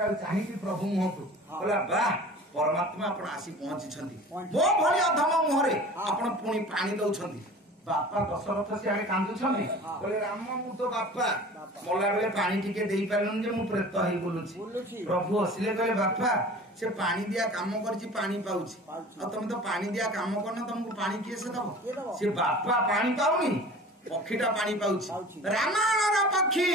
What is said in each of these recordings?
चाहिए प्रभु मुह को वाह परमात्मा आपण आसी पहुंची मो भली अधम मुहरे आपण पुणी पानी दौरान बापा दशरथ सियाड़े कांदुछने बोले राम मु तो बापा मला बेले पानी टिके देई पारलन जे मु प्रेत हेई बोलुछि प्रभु हसिले कहले बापा से पानी दिया काम करछि पानी पाउछि आ तुम तो पानी दिया काम करन तुमको पानी किए से दबो से बापा पानी पाउनी पक्षीटा पानी पाउछि रामायणर पक्षी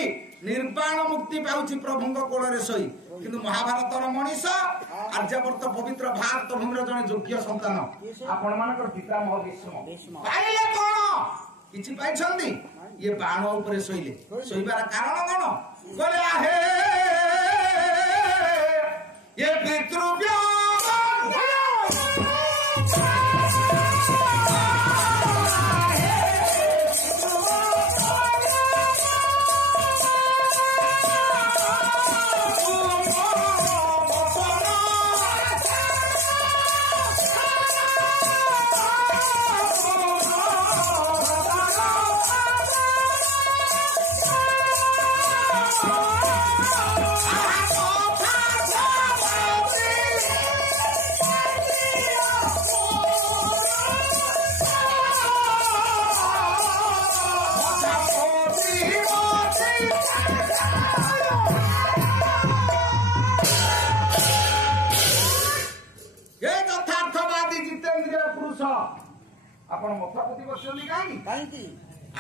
निर्वाण मुक्ति पाउछि प्रभुଙ୍କ कोଳରେ सोई किंतु महाभारतर मनीष आर्यवर्त पवित्र भारत भूमिर जने योग्य संतान आपण मानकर पितामह भीष्म पाइले कोन किछि पाइछंदी ये बाण ऊपर सोइले सोइबार कारण कोन बोले आहे ये पितृव्य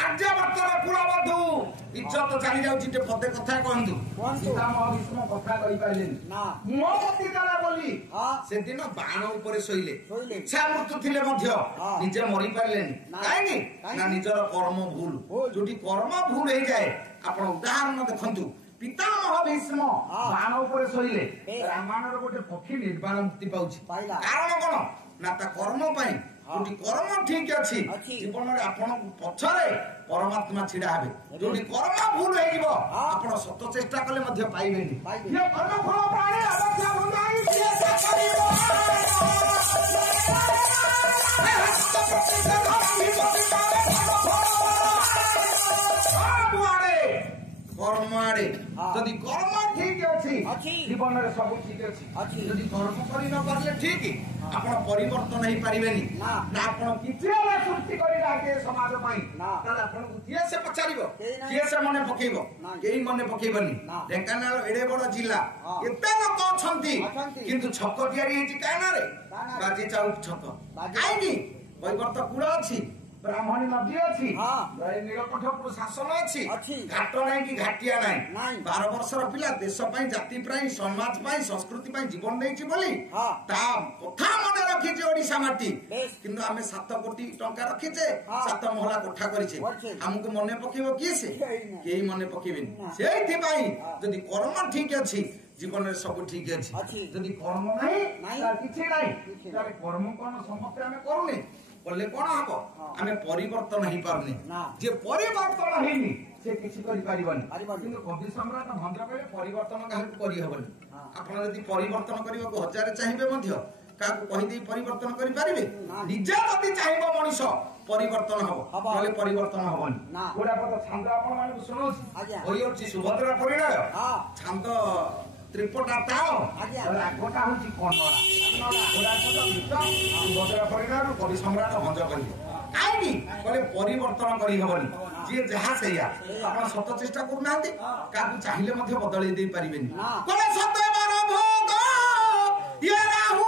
आर्यवर्तर कुलबधू इज्जत चली जाउछि ते पदे कथा कहंतु पितामह भीष्म कथा कहि पाइलेनी मो पति कला बोली से दिन बाण ऊपर सोइले इच्छा मृत्यु थिले मध्य निजे मरि पाइलेनी काहेनी ना निजर कर्म भूल जोटी कर्म भूल हे जाए आपण उदाहरण देखंतु पितामह भीष्म बाण ऊपर सोइले रामायणर गोटे पक्षी निर्वाण मुक्ति पाउछि कारण कोन ना ता कर्म पई जोटी कर्म ठीक अछि जीवन में आपण पछरे परमात्मा छिड़ा हेबे जोटी कर्म भूल हे जीवो आपण सत चेष्टा कले मध्य पाइबेनी ये कर्म फल प्राणी अवश्य बुंदाई किए से करिवो कर्म आड़े जदि कर्म ठीक अछि जीवन में सब ठीक अछि जदि कर्म करि न करले ठीक आपण परिवर्तन हे पारिबेनी ना आपण किछे सृष्टि करि राखे समाज पई ताले आपण किए से पचारिबो किए से मने पकेइबो केई मने पकेइबनी ढेंकानाल एडे बड़ जिल्ला एते लोक अछंती किंतु छक तियारी हेछि काना रे बाजी चौक छक काई की बैवर्त कुड़ा अछि ब्राह्मणी नदी अछि नीलकंठपुर शासन अछि घाट नै कि घाटिया नै 12 वर्षर पिला देश पई जाति पई समाज पई संस्कृति पई जीवन देछि बोली ता कथा मने रखि जे ओडिसा माटी किंतु आमे 7 कोटी टंका रखि जे 7 महला कोठा करिछे हमको मने पकेबो की से केई मने पकेबिन सेहि पई जदि कर्म ठीक अछि जीवन में सब ठीक अछि जदि कर्म नै ता किछि नै तारे कर्म कोन समस्त आमे करूनी बोले कोन हबो आमे परिवर्तन ही पारनी जे परिवर्तन हेनी से किछि करि पारिबनी किंतु कवि सम्राट भंद्र कहले परिवर्तन काहे करि हबनी आपण यदि परिवर्तन करियो को हजार चाहिबे मध्य काकू कहि दे परिवर्तन करि पारिबे निजे यदि चाहिबो मनुष्य परिवर्तन हबो बोले परिवर्तन हबनी गोडा पद छंद आपण माने सुनोछि होइछि सुभद्रा परिणय छंद त्रिपटा ताओ रागटा होछि कन्नड़ा गोडा पद गीत सुभद्रा परिणय कवि सम्राट भंज करि काई बोले परिवर्तन करि हबनी जे जहा सेया आपण सत चेष्टा करू नांती काकू चाहिले मध्य बदलै दे पारिबेनी कोले सत बार भोग ये राहु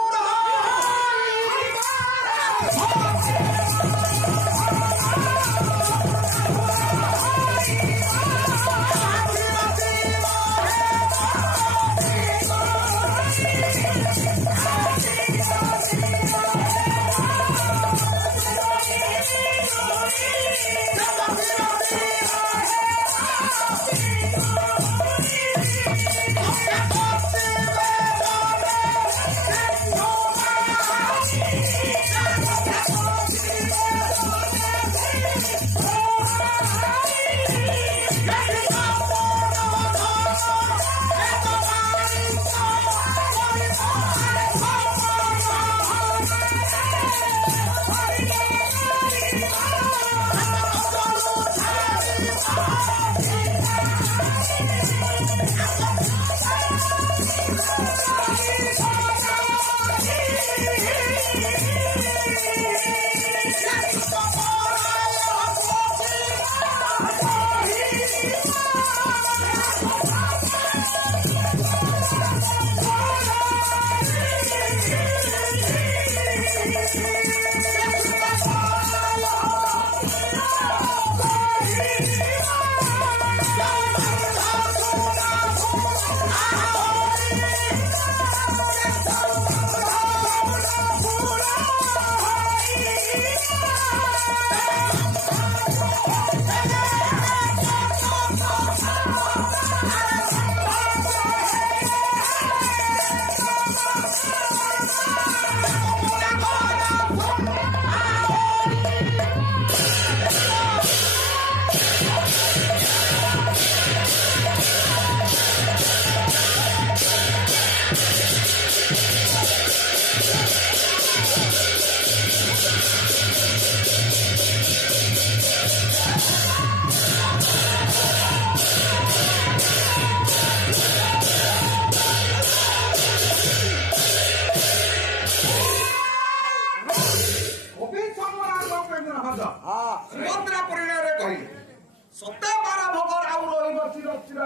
ସତେ 12 ଭୋଗ ଆଉ ରହିବ ଚିର ଚିର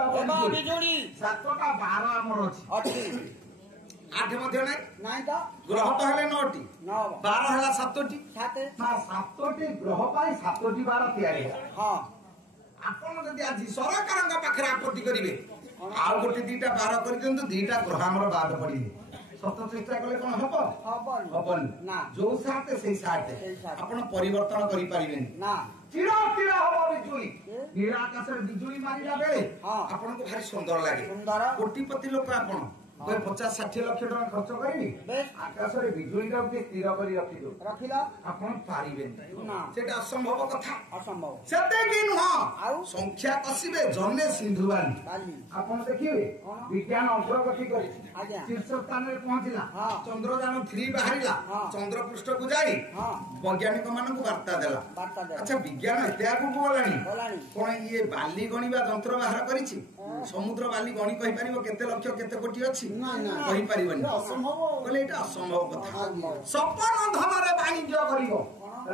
ବିଜୁଳି 7ଟା 12 ଆମର ଅଛି 8 ମଧ୍ୟ ନାହିଁ ତ ଗ୍ରହ ତ ହେଲେ 9ଟି 12 ହେଲା 7ଟି 7ଟି ଗ୍ରହ ପାଇଁ 7ଟି ବାର ତିଆରି ହେଲା। ଆପଣ ଯଦି ଆଜି ସରକାରଙ୍କ ପାଖରେ ଆପତ୍ତି କରିବେ ଆଉ ଗୋଟେ 2ଟା ବାର କରିଦିଅନ୍ତୁ 2ଟା ଗ୍ରହ ଆମର ବାଦ ପଡିବେ ସତ ଚେଷ୍ଟା କଲେ କଣ ହବ ହବନି ଯୋଉ ସାଥେ ସେଇ ସାଥେ ଆପଣ ପରିବର୍ତ୍ତନ କରିପାରିବେନି ଚିର ଚିର ହବ ବିଜୁଳି ନୀଳ ଆକାଶରେ ବିଜୁଳି ମାରିଲା ବେଳେ ଆପଣଙ୍କୁ ଭାରି ସୁନ୍ଦର ଲାଗେ କୋଟିପତି ଲୋକ ଆପଣ 50-60 ଲକ୍ଷ ଟଙ୍କା ଖର୍ଚ୍ଚ କରିବି ଆକାଶରେ ବିଜୁଳି ଟାକୁ ଟିକେ ସ୍ଥିର କରି ରଖିଲା ଆପଣ ପାରିବେନି ସେଟା ଅସମ୍ଭବ କଥା ସେତିକି ନୁହଁ ସଂଖ୍ୟା କଷିବେ ଜନେ ସିନ୍ଧୁ ବାଲି ଆପଣ ଦେଖିବେ ବିଜ୍ଞାନ ଅଗ୍ରଗତି କରିଛି ଶୀର୍ଷ ସ୍ଥାନରେ ପହଞ୍ଚିଲା ଚନ୍ଦ୍ରଯାନ 3 ବାହାରିଲା ଚନ୍ଦ୍ର ପୃଷ୍ଠକୁ ଯାଇ ବୈଜ୍ଞାନିକ ମାନଙ୍କୁ ବାର୍ତ୍ତା ଦେଲା। ଆଚ୍ଛା ବିଜ୍ଞାନ ଏତେ ଆଗକୁ ଗଲାଣି କଣ ଇଏ ବାଲି ଗଣିବା ଯନ୍ତ୍ର ବାହାର କରିଛି ସମୁଦ୍ର ବାଲି ଗଣି କହିପାରିବ କେତେ ଲକ୍ଷ କେତେ କୋଟି ଅଛି କହିପାରିବନି କହିଲେ ଏଇଟା ଅସମ୍ଭବ କଥା। ସପନ ଧନରେ ବାଣିଜ୍ୟ କରିବ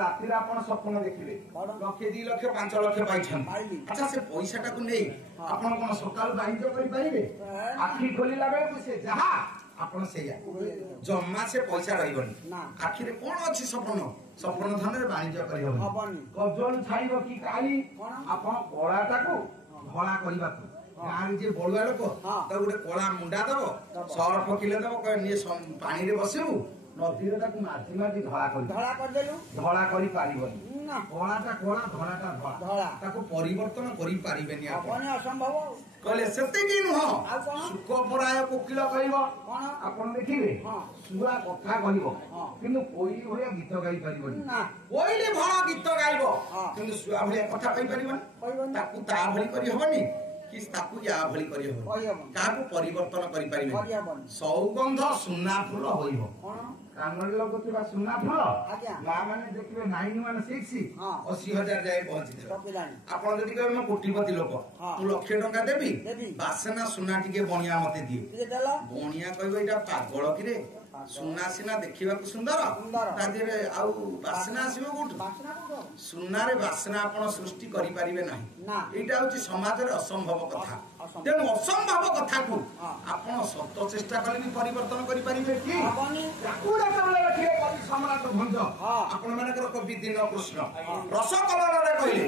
ରାତିରେ ଆପଣ ସ୍ୱପ୍ନ ଦେଖିବେ 1 2 ଲକ୍ଷ 5 ଲକ୍ଷ ପାଇଛନ୍ତି ଆଚ୍ଛା ସେ ପଇସାଟାକୁ ନେଇ ଆପଣ କଣ ସକାଳୁ ବାଣିଜ୍ୟ କରିପାରିବେ ଆଖି ଖୋଲିଲା ବେଳକୁ ସେ ଯାହା ଆପଣ ସେଇଆ ଜମା ସେ ପଇସା ରହିବନି ଆଖିରେ କଣ ଅଛି ସପନ ଧନରେ ବାଣିଜ୍ୟ କରିହବନି କଜଳ ଛାଡ଼ିବ କି କାଳି ଆପଣ କଳାଟାକୁ ଧଳା କରିବାକୁ ଗାଁରେ ଯିଏ ବଳୁଆ ଲୋକ ତାକୁ ଗୋଟେ କଳା ମୁଣ୍ଡା ଦବ ସର୍ଫ କିଲେ ଦବ ପାଣିରେ ବସିବୁ ନଦୀରେ ତାକୁ ମାଝି ମାଝି ଧଳା କରିଦେଲୁ ଧଳା କରିପାରିବନି କଳାଟା କଳା ଧଳାଟା ଧଳା ତାକୁ ପରିବର୍ତ୍ତନ କରିପାରିବେନି ଅସମ୍ଭବ କହିଲେ ସେତିକି ନୁହଁ ସୁଖ ପରାୟ କୋକିଳ କହିବ ଆପଣ ଦେଖିବେ ଶୁଆ କଥା କହିବ କିନ୍ତୁ କୋଇଲି ଭଳିଆ ଗୀତ ଗାଇ ପାରିବନି କୋଇଲି ଭଲ ଗୀତ ଗାଇବ କିନ୍ତୁ ଶୁଆ ଭଳିଆ କଥା କହିପାରିବନି ତାକୁ ତା ଭଳି କରିହବନି କି ତାକୁ ୟା ଭଳି କରିହବ କାହାକୁ ପରିବର୍ତ୍ତନ କରିପାରିବେ ସୌଗନ୍ଧ ସୁନା ଫୁଲ ହୋଇବ କାନରେ ଲଗୁଥିବା ସୁନା ଫୁଲ ମା ମାନେ ଦେଖିବେ 9 1 6 80,000 ଯାଏ ପହଞ୍ଚିଯିବ ଆପଣ ଯଦି କହିବେ ମୁଁ କୋଟିପତି ଲୋକ ମୁଁ ଲକ୍ଷେ ଟଙ୍କା ଦେବି ବାସନା ସୁନା ଟିକେ ବଣିଆ ମତେ ଦିଏ ବଣିଆ କହିବ ଏଇଟା ପାଗଳ କିରେ ସୁନା ସିନା ଦେଖିବାକୁ ସୁନ୍ଦର ତା ଦେହରେ ଆଉ ବାସନା ଆସିବ କୋଉଠୁ ସୁନାରେ ବାସନା ଆପଣ ସୃଷ୍ଟି କରିପାରିବେ ନାହିଁ ଏଇଟା ହଉଛି ସମାଜରେ ଅସମ୍ଭବ କଥା ତେଣୁ ଅସମ୍ଭବ କଥାକୁ ଆପଣ ସତ ଚେଷ୍ଟା କଲେ ବି ପରିବର୍ତ୍ତନ କରିପାରିବେ କି ସମ୍ରାଟ ଭଞ୍ଜ ଆପଣ ମାନଙ୍କର କବି ଦୀନ କୃଷ୍ଣ ରସ କଲରରେ କହିଲେ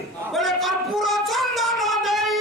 କର୍ପୂର ଚନ୍ଦନ ଦେଇ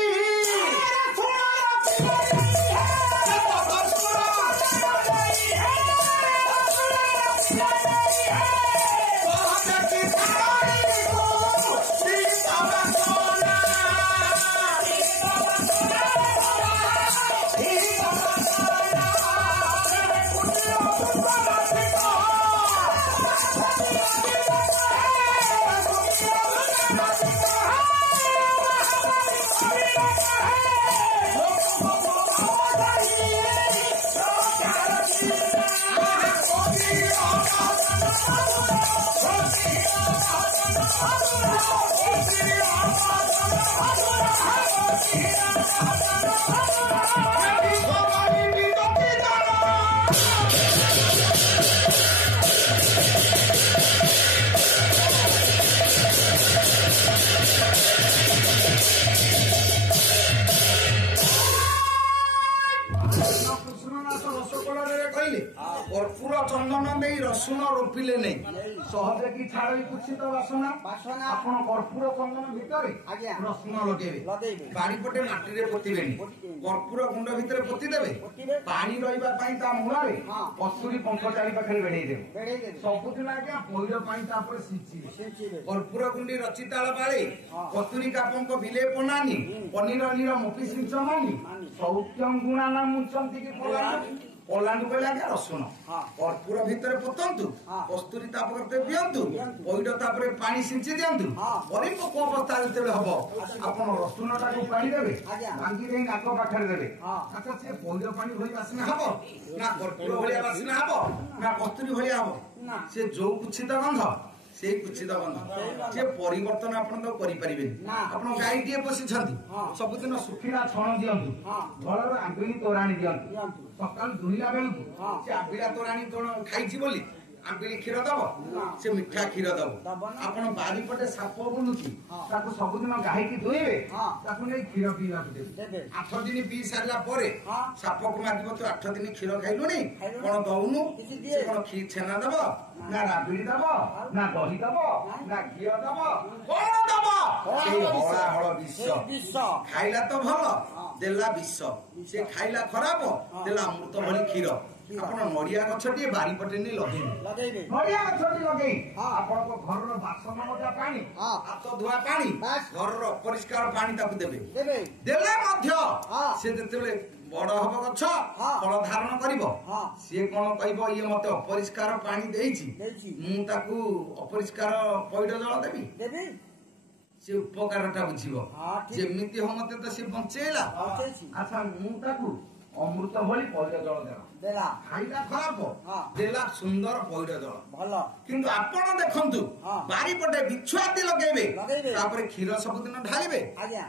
কর্পূর চন্দন দেই রসুন রোপিলে নেই সহজে কি ছাড়ি কুচ্ছিত বাসনা আপন কর্পূর চন্দন ভিতরে রসুন লগেবে বাড়িপটে মাটিরে পোতিবেনি কর্পূর গুন্ড ভিতরে পোতি দেবে পানি রহিবা পাই তা মূଳରେ কস্তুরী পঙ্খ চারি পাখରେ বেড়েই দেবে ସବୁଦିନ ଆଜ୍ଞା ପଇଡ଼ ପାଣି ତାପରେ ସିଞ୍ଚିବେ କର୍ପୂର ଗୁଣ୍ଡି ରଚିତାଳ ବାଳେ କସ୍ତୁରୀ କାପଙ୍କ ବିଲେ ପନାନି ପନିର ନୀର ମୋପି ସିଞ୍ଚ ମାନି ସୌଖ୍ୟଂ ଗୁଣାନା ମୁଞ୍ଚନ୍ତି କି ପଲାଣ୍ଡୁ କହିଲେ ଆଜ୍ଞା ରସୁଣ କର୍ପୂର ଭିତରେ ପୋତନ୍ତୁ କସ୍ତୁରୀ ତାପରେ ଦିଅନ୍ତୁ ପଇଡ଼ ତାପରେ ପାଣି ସିଞ୍ଚି ଦିଅନ୍ତୁ ପରିପକ୍ୱ ଅବସ୍ଥା ଯେତେବେଳେ ହବ ଆପଣ ରସୁଣ ଟାକୁ ପାଣି ଦେବେ ଭାଙ୍ଗି ଦେଇ ନାକ ପାଖରେ ଦେବେ ଆଚ୍ଛା ସେ ପଇଡ଼ ପାଣି ଭଳି ବାସ୍ନା ହବ ନା କର୍ପୂର ଭଳିଆ ବାସ୍ନା ହବ ନା କସ୍ତୁରୀ ଭଳିଆ ହବ ସେ ଯୋଉ କୁଚ୍ଛିତ ଗନ୍ଧ ସେଇ କୁଚ୍ଛିତ ଗନ୍ଧ ସେ ପରିବର୍ତ୍ତନ ଆପଣ ତାକୁ କରିପାରିବେନି ଆପଣ ଗାଈଟିଏ ପୋଷିଛନ୍ତି ସବୁଦିନ ଶୁଖିଲା ଛଣ ଦିଅନ୍ତୁ ଘରର ଆମ୍ବିଳି ତୋରାଣି ଦିଅନ୍ତୁ ସକାଳୁ ଦୁହିଲା ବେଳକୁ ସେ ଆମ୍ବିଳା ତୋରାଣି କଣ ଖାଇଛି ବୋଲି आंबिली क्षीर दब से मिठा क्षीर दब आपण बारीपटे साप बुलुची ताकू सबुदिन गाई की दुइबे ताकू नै क्षीर पीला देबे 8 दिन पी सारला परे साप को मागिबो तो 8 दिन क्षीर खाइलु नै कोन दउनु से कोन खी छेना दब ना राबिड़ी दब ना दही दब ना घी दब कोन दब सेई हळा हळ विष खाइला तो भलो देला विष से खाइला खराब देला अमृत भली क्षीर आपण नड़िया गछटी बारीपटे नहीं लगेबे नड़िया गछटी लगेई आपण को घर रो बासन मजा पानी हाथ धुआ पानी घर रो परिष्कार पानी ताकू देबे देले मध्य से जेतेबेले बड़ हब गछ फल धारण करिवो से कोन कहबो ये मते अपरिष्कार पानी देइछि मु ताकू अपरिष्कार पैड जल देबी से उपकारटा बुझिबो जेमिति हो मते तो से बंचेला अच्छा मु ताकू अमृत भली पैड जल देला खाइला खराब देला सुंदर पैड जल भलो किंतु आपण देखंतु बारीपटे बिछुआती लगेबे तापर क्षीर सब दिन ढालिबे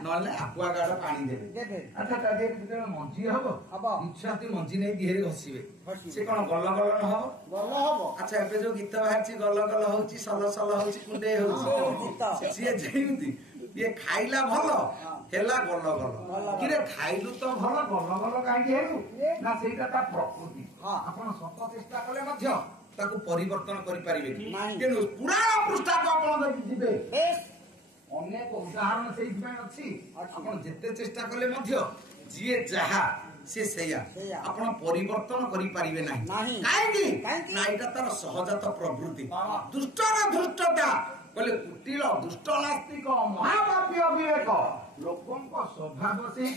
नले आकुआ गाड पानी देबे अच्छा ता देख बिते मंजी हबो बिछुआती मंजी नै दिहेरे घसीबे से कोन गल गल न हबो अच्छा एबे जो गीत बाहरची गल गल होची सल सल होची कुंडे होची से जेमिति ये खाइला भलो हेला गल गल किरे खाइलु तो भलो गल गल काई हेलु ना सेटा ता प्रकृति आपण सत चेष्टा कले मध्य ताकू परिवर्तन करि परिबे केनु पुराण पृष्ठा को आपण देखि जिबे अनेक उदाहरण सेहि में अछि आपण जेते चेष्टा कले मध्य जिए जहा से सेया आपण परिवर्तन करि परिबे नाही काई ना एटा तार सहजात प्रवृत्ति दुष्टर धृष्टता कहले कुटिल दुष्ट नास्तिक महापापी अविवेक लोकंक स्वभाव से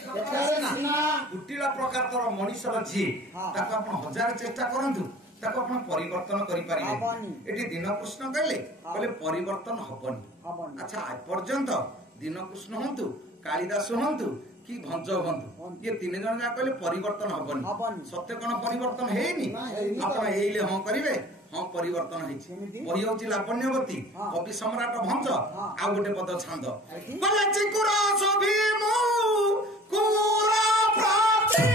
कुटिल प्रकार तर मनुष्यर जी ताको आपण हजार चेष्टा करंतु ताको आपण परिवर्तन करि परिबे एठी दिन कृष्ण कहले परिवर्तन हबनी अच्छा आज पर्यंत दिन कृष्ण हंतु कालिदास हंतु कि भंज हंतु ये तीन जन जा कहले परिवर्तन हबनी सत्य कोन परिवर्तन हेनी आपण एइले हां करिवे हां परिवर्तन हेछि बही होछि लावण्यवती कवि सम्राट भंज आ गोटे पद छंद बोले चिकुरा सोभी मु कुरा प्राची